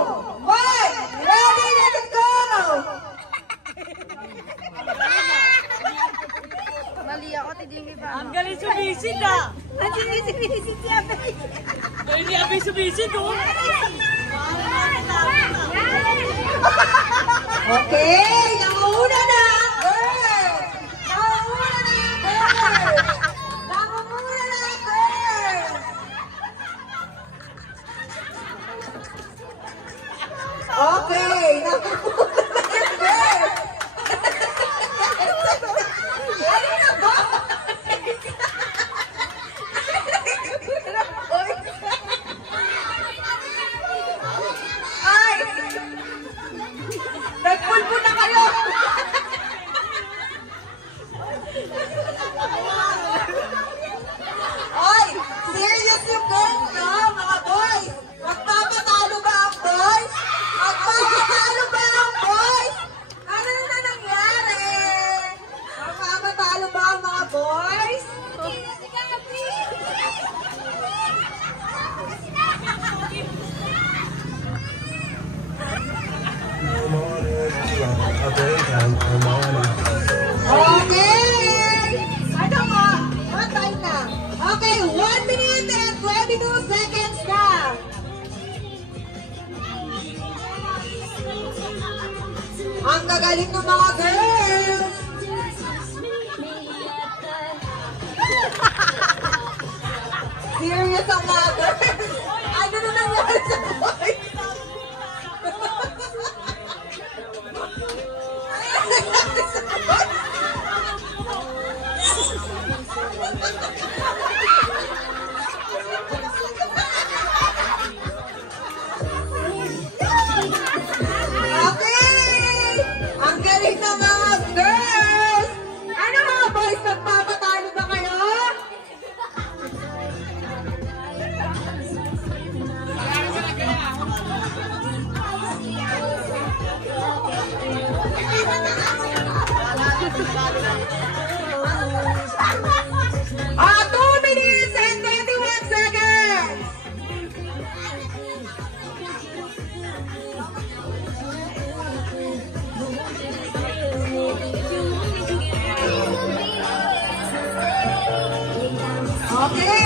1. Ready, let's go! Mali ako, tidingi ba? Ang galing sumisid ah! Ang sinisid siya, baby. Hindi abi sumisid oh! Okay, nangunguna na, girls! Nangunguna na, girls! Nangunguna na, girls! Okay, nangunguna na, girls! Ano na ba? Ay! Nagpulpo na kayo! Ay! Serious yung girls, no? Mga boys! Magpapatalo ba ang boys? Magpapatalo ba ang boys? Ano na nangyari? Magpapatalo ba ang mga boys? Okay! Ano mo? Matay na. Okay, 1 minute and 22 seconds na. Ang gagaling ng mga girls. Serious ang mga girls. Ano na nangyari sa boys? Okay! Ang galing ng mga girls! Ano mga boys, nagpapatalo ba kayo? Ah, 2 minutes and 21 seconds! Okay.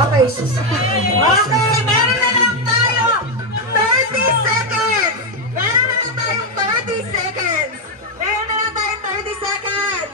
Okay. Okay, meron na lang tayo 30 seconds. Meron na lang tayo 30 seconds. Meron na lang tayo 30 seconds.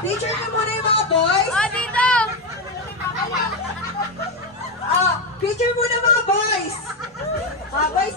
Picture mo muna yung mga boys. Oh, dito! Picture muna mga boys. Boys.